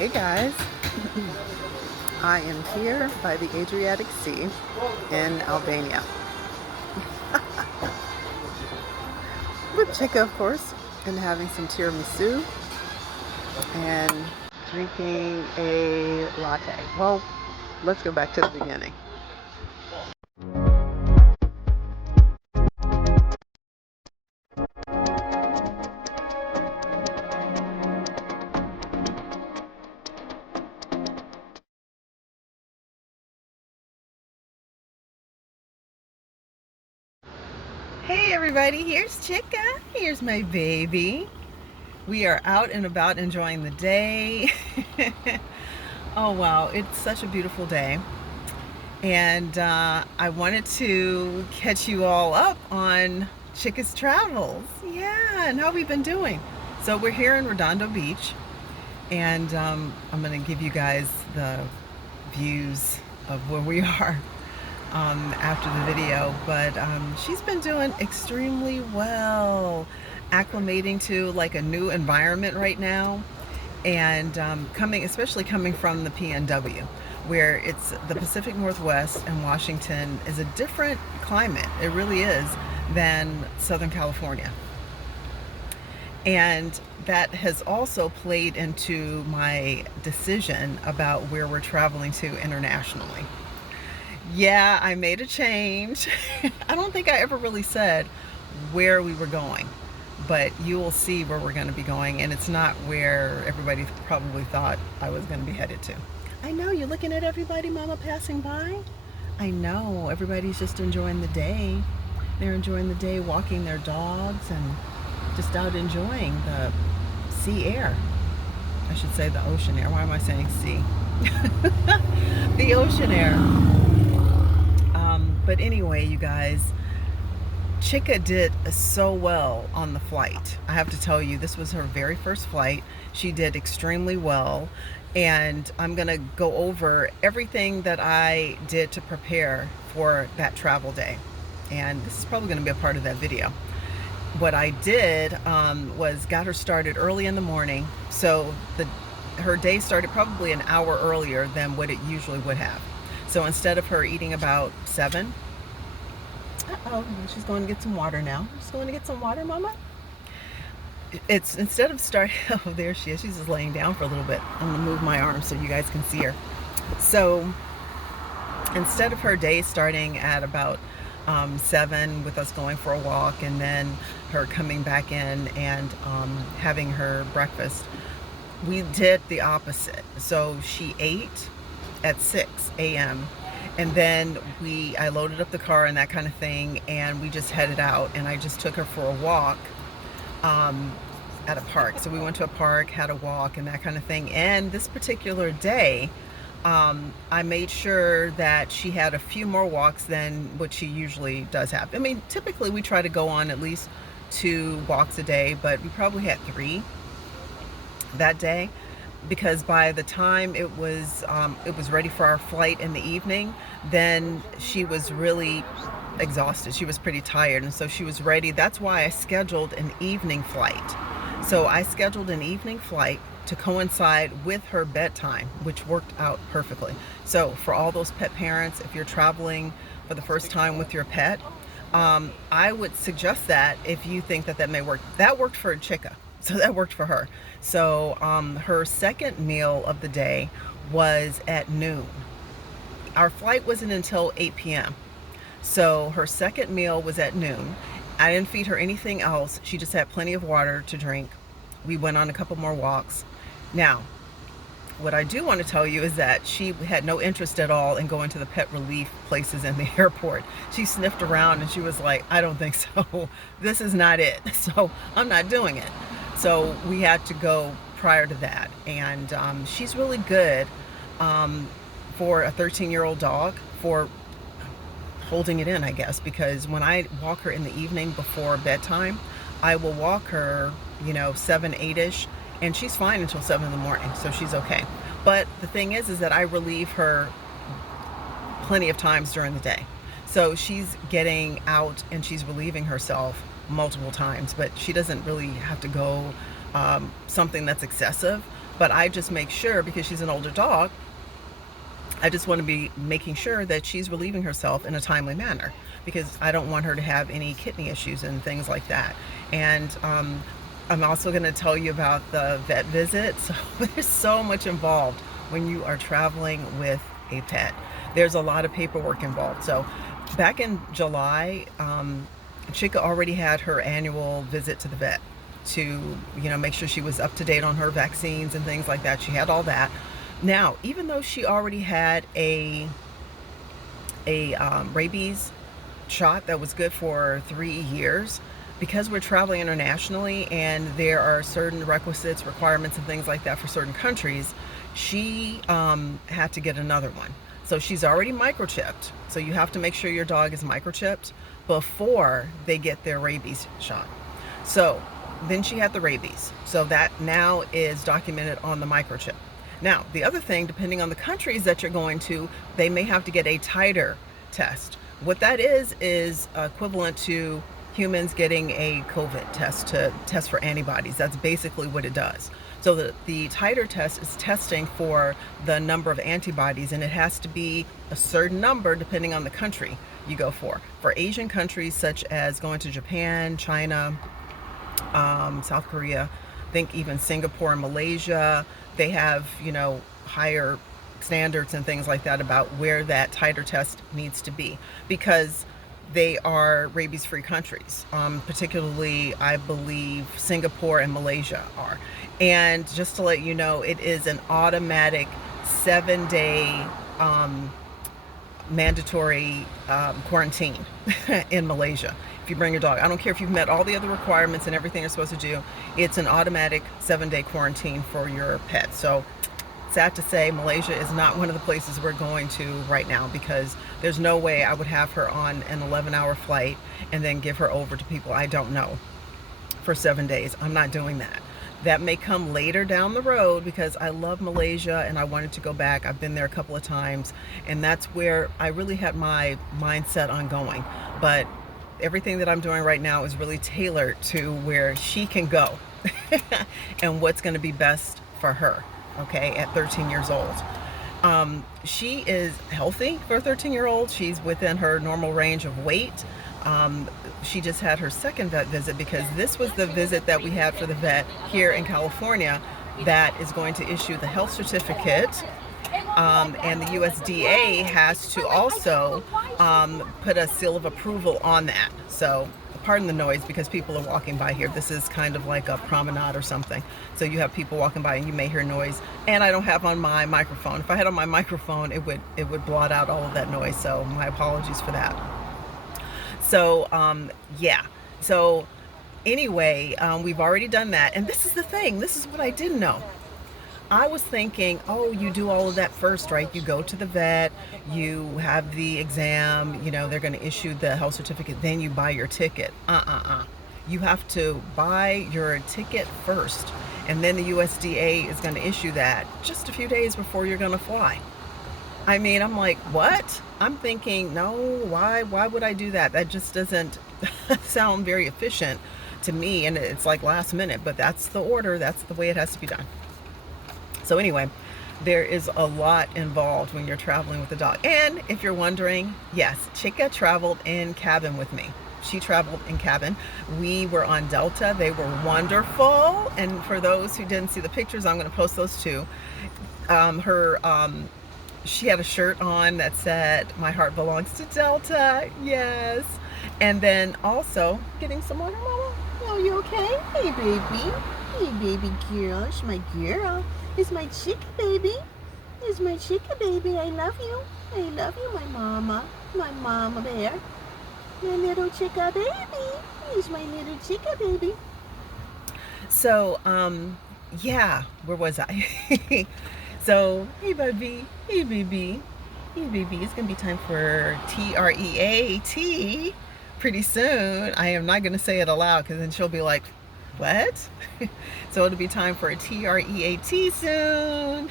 Hey guys, I am here by the Adriatic Sea in Albania with Chicka, of course, and having some tiramisu and drinking a latte. Well, let's go back to the beginning. Hey everybody, here's Chicka. Here's my baby. We are out and about enjoying the day. Oh wow, it's such a beautiful day. And I wanted to catch you all up on Chicka's travels. Yeah, and how we've been doing. So we're here in Redondo Beach, and I'm going to give you guys the views of where we are after the video. But she's been doing extremely well, acclimating to like a new environment right now, and especially coming from the PNW, where it's the Pacific Northwest, and Washington is a different climate. It really is, than Southern California. And that has also played into my decision about where we're traveling to internationally. Yeah, I made a change. I don't think I ever really said where we were going, but you will see where we're going to be going, and it's not where everybody probably thought I was going to be headed to. I know, you're looking at everybody, Mama, passing by. I know, everybody's just enjoying the day. They're enjoying the day, walking their dogs and just out enjoying the sea air. I should say the ocean air. Why am I saying sea? The ocean air. But anyway, you guys, Chicka did so well on the flight. I have to tell you, this was her very first flight. She did extremely well, and I'm gonna go over everything that I did to prepare for that travel day, and this is probably gonna be a part of that video. What I did was got her started early in the morning, so her day started probably an hour earlier than what it usually would have. So instead of her eating about 7, she's going to get some water now. She's going to get some water, Mama. It's instead of starting, oh, there she is. She's just laying down for a little bit. I'm going to move my arm so you guys can see her. So instead of her day starting at about 7 with us going for a walk, and then her coming back in and having her breakfast, we did the opposite. So she ate at 6 a.m. and then I loaded up the car and that kind of thing, and we just headed out, and I just took her for a walk at a park. So we went to a park, had a walk and that kind of thing. And this particular day, I made sure that she had a few more walks than what she usually does have. I mean, typically we try to go on at least 2 walks a day, but we probably had 3 that day, because by the time it was ready for our flight in the evening, then she was really exhausted. She was pretty tired, and so she was ready. That's why I scheduled an evening flight. So I scheduled an evening flight to coincide with her bedtime, which worked out perfectly. So for all those pet parents, if you're traveling for the first time with your pet, I would suggest that if you think that may work. That worked for Chicka. So that worked for her. So her second meal of the day was at noon. Our flight wasn't until 8 p.m. So her second meal was at noon. I didn't feed her anything else. She just had plenty of water to drink. We went on a couple more walks. Now, what I do want to tell you is that she had no interest at all in going to the pet relief places in the airport. She sniffed around and she was like, I don't think so. This is not it. So I'm not doing it. So we had to go prior to that. And she's really good for a 13-year-old dog for holding it in, I guess, because when I walk her in the evening before bedtime, I will walk her, 7, 8-ish, and she's fine until 7 in the morning, so she's okay. But the thing is that I relieve her plenty of times during the day. So she's getting out and she's relieving herself multiple times, but she doesn't really have to go something that's excessive. But I just make sure, because she's an older dog, I just want to be making sure that she's relieving herself in a timely manner, because I don't want her to have any kidney issues and things like that. And I'm also going to tell you about the vet visit. So there's so much involved when you are traveling with a pet. There's a lot of paperwork involved. So back in July, Chicka already had her annual visit to the vet to, make sure she was up to date on her vaccines and things like that. She had all that. Now, even though she already had a rabies shot that was good for 3 years, because we're traveling internationally and there are certain requisites, requirements, and things like that for certain countries, she had to get another one. So she's already microchipped. So you have to make sure your dog is microchipped before they get their rabies shot. So then she had the rabies. So that now is documented on the microchip. Now, the other thing, depending on the countries that you're going to, they may have to get a titer test. What that is equivalent to humans getting a COVID test to test for antibodies. That's basically what it does. So the titer test is testing for the number of antibodies, and it has to be a certain number depending on the country you go for. For Asian countries such as going to Japan, China, South Korea, I think even Singapore and Malaysia, they have, higher standards and things like that about where that titer test needs to be, because they are rabies-free countries. Particularly, I believe Singapore and Malaysia are. And just to let you know, it is an automatic 7-day mandatory quarantine in Malaysia if you bring your dog. I don't care if you've met all the other requirements and everything you're supposed to do. It's an automatic 7-day quarantine for your pet. So sad to say, Malaysia is not one of the places we're going to right now, because there's no way I would have her on an 11-hour flight and then give her over to people I don't know for 7 days. I'm not doing that. That may come later down the road, because I love Malaysia and I wanted to go back. I've been there a couple of times, and that's where I really had my mindset on going. But everything that I'm doing right now is really tailored to where she can go and what's going to be best for her, okay, at 13 years old. She is healthy for a 13-year-old. She's within her normal range of weight. She just had her second vet visit, because this was the visit that we had for the vet here in California that is going to issue the health certificate. And the USDA has to also put a seal of approval on that. So pardon the noise, because people are walking by here. This is kind of like a promenade or something. So you have people walking by and you may hear noise. And I don't have on my microphone. If I had on my microphone, it would blot out all of that noise. So my apologies for that. So, yeah. So anyway, we've already done that. And this is the thing. This is what I didn't know. I was thinking, oh, you do all of that first, right? You go to the vet, you have the exam, they're going to issue the health certificate, then you buy your ticket. You have to buy your ticket first, and then the USDA is going to issue that just a few days before you're going to fly. I mean, I'm like, what? I'm thinking, no, why would I do that? That just doesn't sound very efficient to me, and it's like last minute, but that's the order. That's the way it has to be done. So anyway, there is a lot involved when you're traveling with a dog. And if you're wondering, yes, Chicka traveled in cabin with me. She traveled in cabin. We were on Delta. They were wonderful. And for those who didn't see the pictures, I'm going to post those too. She had a shirt on that said, "My heart belongs to Delta." Yes. And then also getting some water, Mama. Are you okay? Hey, baby. Hey, baby girl. It's my girl. It's my Chicka baby. It's my Chicka baby. I love you. I love you, my mama. My mama bear. My little Chicka baby. It's my little Chicka baby. So, yeah, where was I? So, hey, baby. Hey, baby. Hey, baby. It's going to be time for TREAT pretty soon. I am not going to say it aloud, because then she'll be like, what? So it'll be time for a TREAT soon.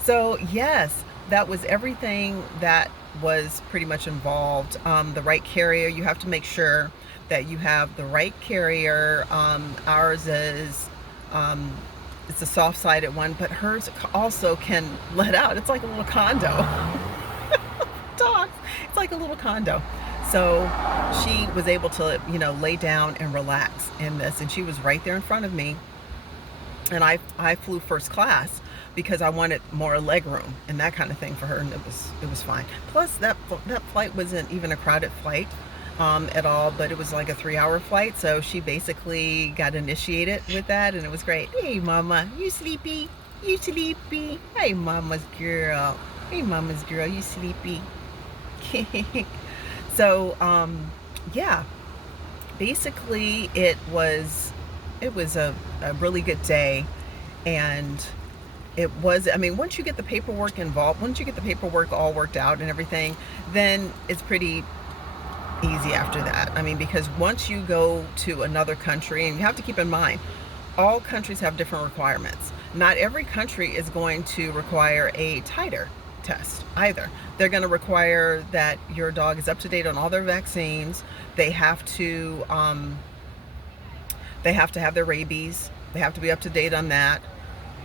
So yes, that was everything that was pretty much involved. The right carrier, you have to make sure that you have the right carrier. Ours is it's a soft-sided one, but hers also can let out. It's like a little condo. Dogs, it's like a little condo. So she was able to, you know, lay down and relax in this, and she was right there in front of me. And I flew first class because I wanted more leg room and that kind of thing for her, and it was fine. Plus that flight wasn't even a crowded flight at all, but it was like a 3-hour flight, so she basically got initiated with that, and it was great. Hey mama, you sleepy? You sleepy? Hey mama's girl. Hey mama's girl, you sleepy? So yeah, basically it was a really good day. And it was, I mean, once you get the paperwork involved, once you get the paperwork all worked out and everything, then it's pretty easy after that. I mean, because once you go to another country, and you have to keep in mind, all countries have different requirements. Not every country is going to require a titer test either. They're going to require that your dog is up to date on all their vaccines. They have to have their rabies. They have to be up to date on that.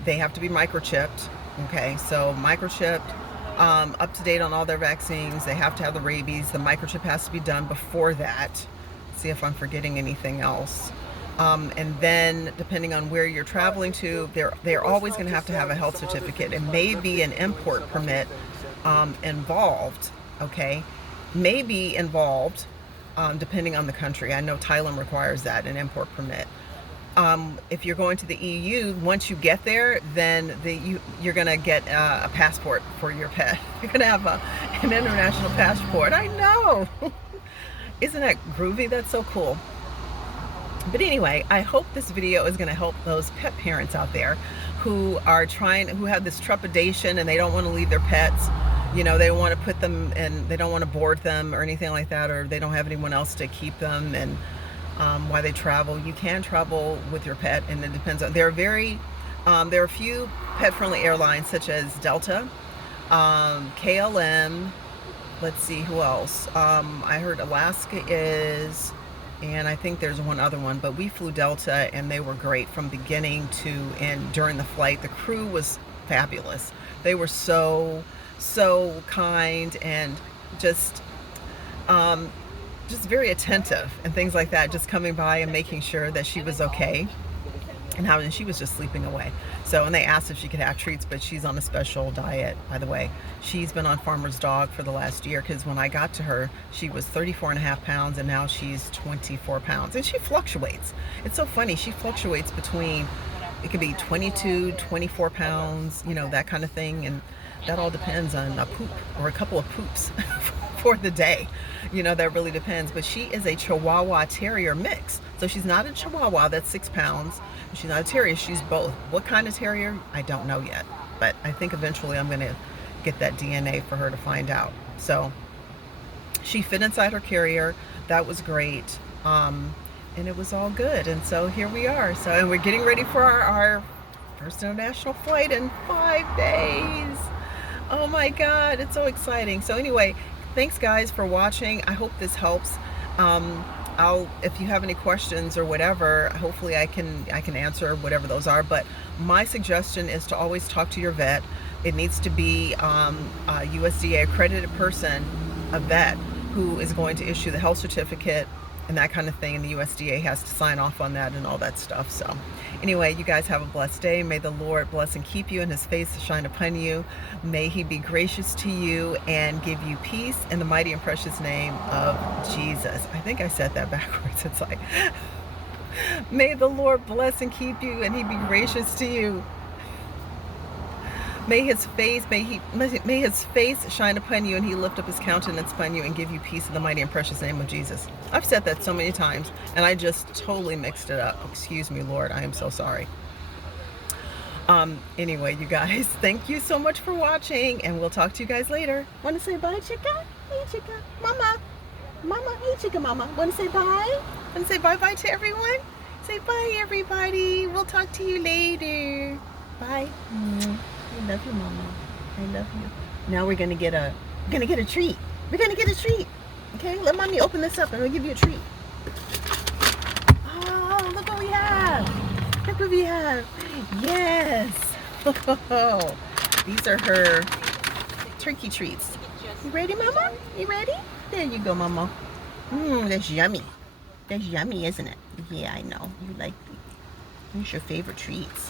They have to be microchipped. Okay, so microchipped, up to date on all their vaccines. They have to have the rabies. The microchip has to be done before that. See if I'm forgetting anything else. And then depending on where you're traveling to, they're always going to have a health certificate. It may be an import permit involved. Okay, may be involved depending on the country. I know Thailand requires that, an import permit. If you're going to the EU, once you get there, then you're going to get a passport for your pet. You're going to have an international passport. I know. Isn't that groovy? That's so cool. But anyway, I hope this video is going to help those pet parents out there who have this trepidation and they don't want to leave their pets. You know, they don't want to put them in, they don't want to board them or anything like that, or they don't have anyone else to keep them. And while they travel, you can travel with your pet, and it depends on, there are a few pet-friendly airlines such as Delta, KLM, let's see who else, I heard Alaska is, and I think there's one other one, but we flew Delta and they were great from beginning to end during the flight. The crew was fabulous. They were so kind and just very attentive and things like that, just coming by and making sure that she was okay, and she was just sleeping away. So, and they asked if she could have treats, but she's on a special diet, by the way. She's been on Farmer's Dog for the last year, because when I got to her, she was 34.5 pounds, and now she's 24 pounds. And she fluctuates. It's so funny. She fluctuates between, it could be 22, 24 pounds, you know, that kind of thing. And that all depends on a poop or a couple of poops for the day. You know, that really depends. But she is a Chihuahua Terrier mix. So she's not a Chihuahua that's 6 pounds. She's not a Terrier. She's both. What kind of Terrier? I don't know yet. But I think eventually I'm going to get that DNA for her to find out. So she fit inside her carrier. That was great. And it was all good. And so here we are. So, and we're getting ready for our first international flight in 5 days. Oh my God, it's so exciting. So anyway, thanks guys for watching. I hope this helps. If you have any questions or whatever, hopefully I can answer whatever those are. But my suggestion is to always talk to your vet. It needs to be a USDA accredited person, a vet, who is going to issue the health certificate and that kind of thing, and the USDA has to sign off on that and all that stuff. So anyway, you guys have a blessed day. May the Lord bless and keep you, and his face shine upon you. May he be gracious to you and give you peace in the mighty and precious name of Jesus. I think I said that backwards. It's like, may the Lord bless and keep you, and he be gracious to you. May his face shine upon you, and he lift up his countenance upon you and give you peace in the mighty and precious name of Jesus. I've said that so many times, and I just totally mixed it up. Excuse me, Lord. I am so sorry. Anyway, you guys, thank you so much for watching, and we'll talk to you guys later. Want to say bye, Chicka? Hey, Chicka. Mama. Mama. Hey, Chicka, Mama. Want to say bye? Want to say bye-bye to everyone? Say bye, everybody. We'll talk to you later. Bye. I love you, Mama. I love you. Now we're gonna get a treat. We're gonna get a treat. Okay, let Mommy open this up and we'll give you a treat. Oh, look what we have. Look what we have. Yes. Oh, these are her turkey treats. You ready, Mama? You ready? There you go, Mama. That's yummy. That's yummy, isn't it? Yeah, I know. You like these. These are your favorite treats.